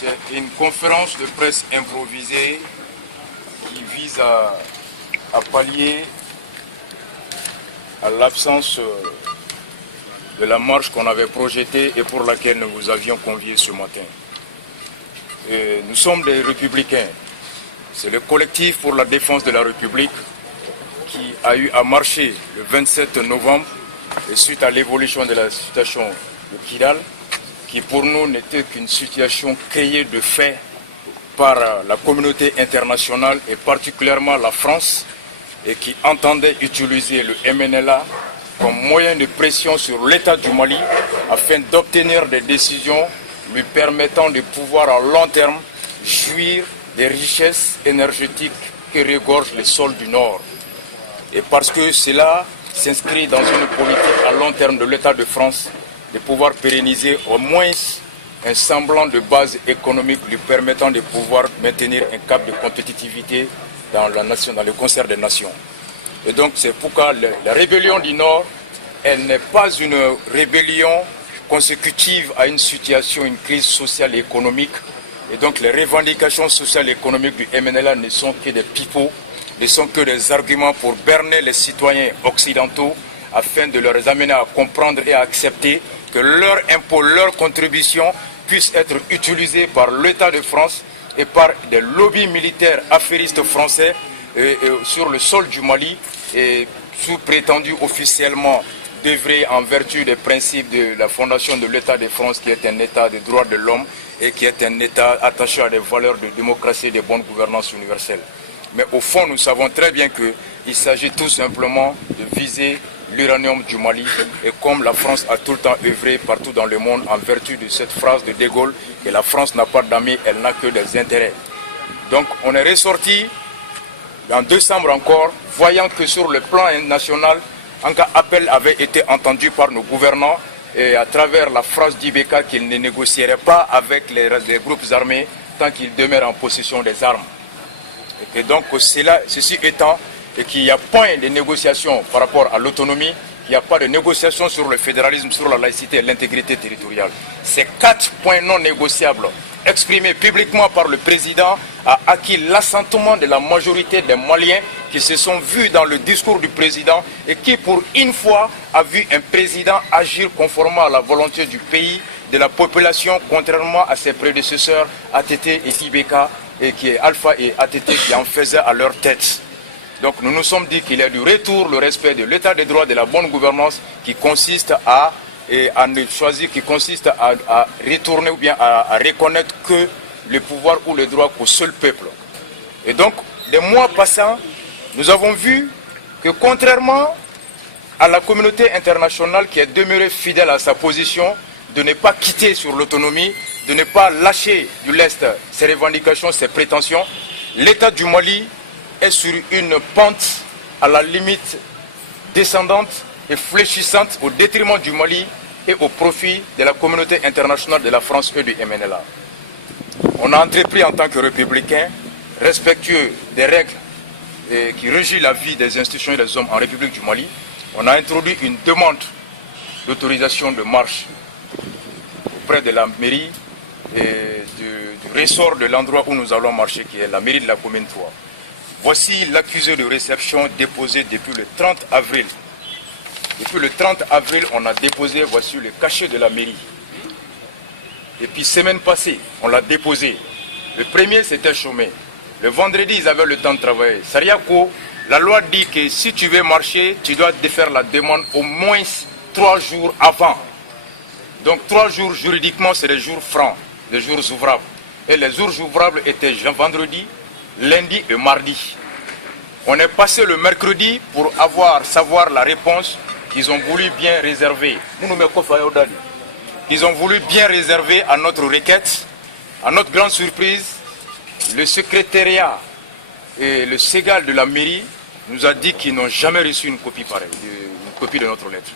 C'est une conférence de presse improvisée qui vise à pallier à l'absence de la marche qu'on avait projetée et pour laquelle nous vous avions convié ce matin. Nous sommes des républicains. C'est le collectif pour la défense de la République qui a eu à marcher le 27 novembre et suite à l'évolution de la situation de Kidal, qui pour nous n'était qu'une situation créée de fait par la communauté internationale et particulièrement la France, et qui entendait utiliser le MNLA comme moyen de pression sur l'État du Mali afin d'obtenir des décisions lui permettant de pouvoir à long terme jouir des richesses énergétiques que regorgent les sols du Nord. Et parce que cela s'inscrit dans une politique à long terme de l'État de France de pouvoir pérenniser au moins un semblant de base économique lui permettant de pouvoir maintenir un cap de compétitivité dans la nation, dans le concert des nations. Et donc c'est pourquoi la rébellion du Nord, elle n'est pas une rébellion consécutive à une situation, une crise sociale et économique. Et donc les revendications sociales et économiques du MNLA ne sont que des pipeaux, ne sont que des arguments pour berner les citoyens occidentaux afin de leur amener à comprendre et à accepter que leurs impôts, leurs contributions puissent être utilisées par l'État de France et par des lobbies militaires affairistes français sur le sol du Mali et sous prétendu officiellement d'œuvrer en vertu des principes de la fondation de l'État de France qui est un État des droits de l'homme et qui est un État attaché à des valeurs de démocratie et de bonne gouvernance universelle. Mais au fond, nous savons très bien qu'il s'agit tout simplement de viser l'uranium du Mali et comme la France a tout le temps œuvré partout dans le monde en vertu de cette phrase de De Gaulle que la France n'a pas d'amis, elle n'a que des intérêts. Donc on est ressorti en décembre encore, voyant que sur le plan national, un cas appel avait été entendu par nos gouvernants et à travers la phrase d'Ibeka qu'ils ne négocieraient pas avec les groupes armés tant qu'ils demeurent en possession des armes. Et donc ceci étant, et qu'il n'y a point de négociation par rapport à l'autonomie, il n'y a pas de négociation sur le fédéralisme, sur la laïcité et l'intégrité territoriale. Ces 4 points non négociables exprimés publiquement par le président a acquis l'assentement de la majorité des Maliens qui se sont vus dans le discours du président et qui pour une fois a vu un président agir conformément à la volonté du pays, de la population, contrairement à ses prédécesseurs ATT et Ibeka, et qui est Alpha et ATT qui en faisaient à leur tête. Donc nous nous sommes dit qu'il y a du retour le respect de l'état des droits, de la bonne gouvernance qui consiste à ne choisir, qui consiste à retourner ou bien à reconnaître que le pouvoir ou le droit qu'au seul peuple. Et donc, des mois passants, nous avons vu que contrairement à la communauté internationale qui est demeurée fidèle à sa position de ne pas quitter sur l'autonomie, de ne pas lâcher du lest ses revendications, ses prétentions, l'État du Mali est sur une pente à la limite descendante et fléchissante au détriment du Mali et au profit de la communauté internationale de la France et du MNLA. On a entrepris en tant que républicains, respectueux des règles qui régissent la vie des institutions et des hommes en République du Mali, on a introduit une demande d'autorisation de marche auprès de la mairie et du ressort de l'endroit où nous allons marcher, qui est la mairie de la commune 3. Voici l'accusé de réception déposé depuis le 30 avril. Depuis le 30 avril, on a déposé, voici le cachet de la mairie. Et puis, semaine passée, on l'a déposé. Le premier, c'était chômé. Le vendredi, ils avaient le temps de travailler. Sariako, la loi dit que si tu veux marcher, tu dois faire la demande au moins 3 jours avant. Donc 3 jours juridiquement, c'est les jours francs, les jours ouvrables. Et les jours ouvrables étaient vendredi, lundi et mardi. On est passé le mercredi pour savoir la réponse qu'ils ont voulu bien réserver. Ils ont voulu bien réserver à notre requête. À notre grande surprise, le secrétariat et le Ségal de la mairie nous a dit qu'ils n'ont jamais reçu une copie pareille, une copie de notre lettre.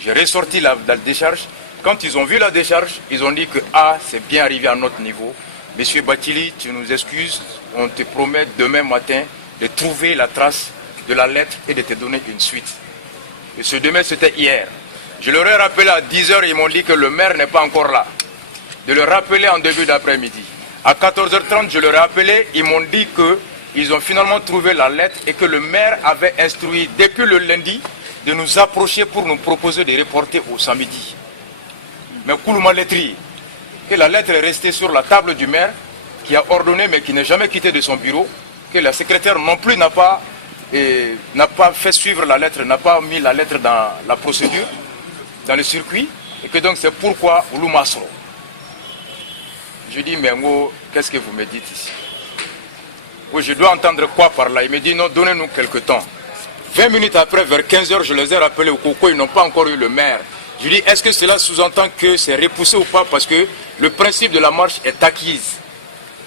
J'ai ressorti la décharge. Quand ils ont vu la décharge, ils ont dit que c'est bien arrivé à notre niveau. Monsieur Batili, tu nous excuses, on te promet demain matin de trouver la trace de la lettre et de te donner une suite. Et ce demain, c'était hier. Je leur ai rappelé à 10 h, ils m'ont dit que le maire n'est pas encore là. de le rappeler en début d'après-midi. À 14h30, je leur ai appelé, ils m'ont dit qu'ils ont finalement trouvé la lettre et que le maire avait instruit depuis le lundi de nous approcher pour nous proposer de reporter au samedi. Mais Koulouma Letri, que la lettre est restée sur la table du maire, qui a ordonné mais qui n'est jamais quitté de son bureau, que la secrétaire non plus n'a pas fait suivre la lettre, n'a pas mis la lettre dans la procédure, dans le circuit, et que donc c'est pourquoi Ouloumasro. Je dis, mais qu'est-ce que vous me dites ici? Oui, je dois entendre quoi par là? Il me dit, non, donnez-nous quelque temps. 20 minutes après, vers 15h, je les ai rappelés au Coco, ils n'ont pas encore eu le maire. Je dis, est-ce que cela sous-entend que c'est repoussé ou pas? Parce que le principe de la marche est acquise.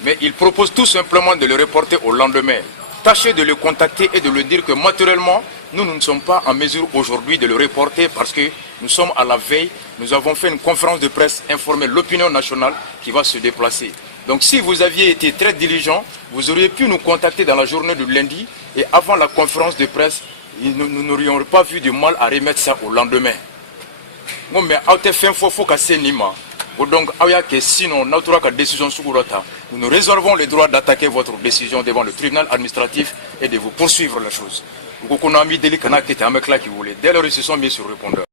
Mais il propose tout simplement de le reporter au lendemain. Tâchez de le contacter et de lui dire que matériellement, nous ne sommes pas en mesure aujourd'hui de le reporter parce que nous sommes à la veille. Nous avons fait une conférence de presse, informer l'opinion nationale qui va se déplacer. Donc si vous aviez été très diligent, vous auriez pu nous contacter dans la journée du lundi et avant la conférence de presse, nous n'aurions pas vu de mal à remettre ça au lendemain. Mais donc, sinon, notre décision nous réservons le droit d'attaquer votre décision devant le tribunal administratif et de vous poursuivre la chose. Dès lors, ils se sont mis sur répondeur.